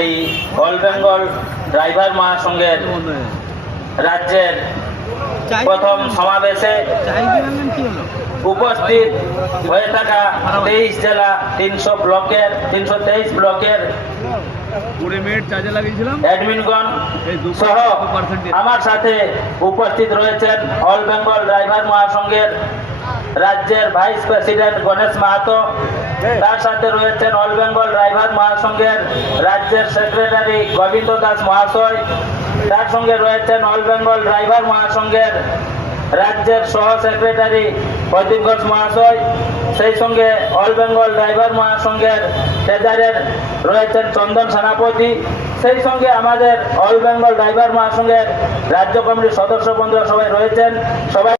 এই all Bengal driver মহাসংঘের রাজ্যের প্রথম সমাবেশে উপস্থিত হয়ে থাকা 23 জেলা 323 ব্লকের অ্যাডমিনগণ সহ আমার সাথে উপস্থিত রয়েছেন অল বেঙ্গল ড্রাইভার মহাসংঘের রাজ্যের ভাইস প্রেসিডেন্ট গণেশ মাহাতো, তার সাথে রয়েছেন অল বেঙ্গল ড্রাইভার মহাসংঘের রাজ্যের সেক্রেটারি গোবিন্দ দাস মহাশয়, তার সঙ্গে রয়েছেন অল বেঙ্গল ড্রাইভার মহাসংঘের রাজ্যের সহ সেক্রেটারি প্রদীপ ঘোষ মহাশয়, সেই সঙ্গে অল বেঙ্গল ড্রাইভার মহাসংঘের ট্রেজারের রয়েছেন চন্দন সেনাপতি, সেই সঙ্গে আমাদের অল বেঙ্গল ড্রাইভার মহাসংঘের রাজ্য কমিটির সদস্য বন্ধুরা সবাই রয়েছেন। সবাই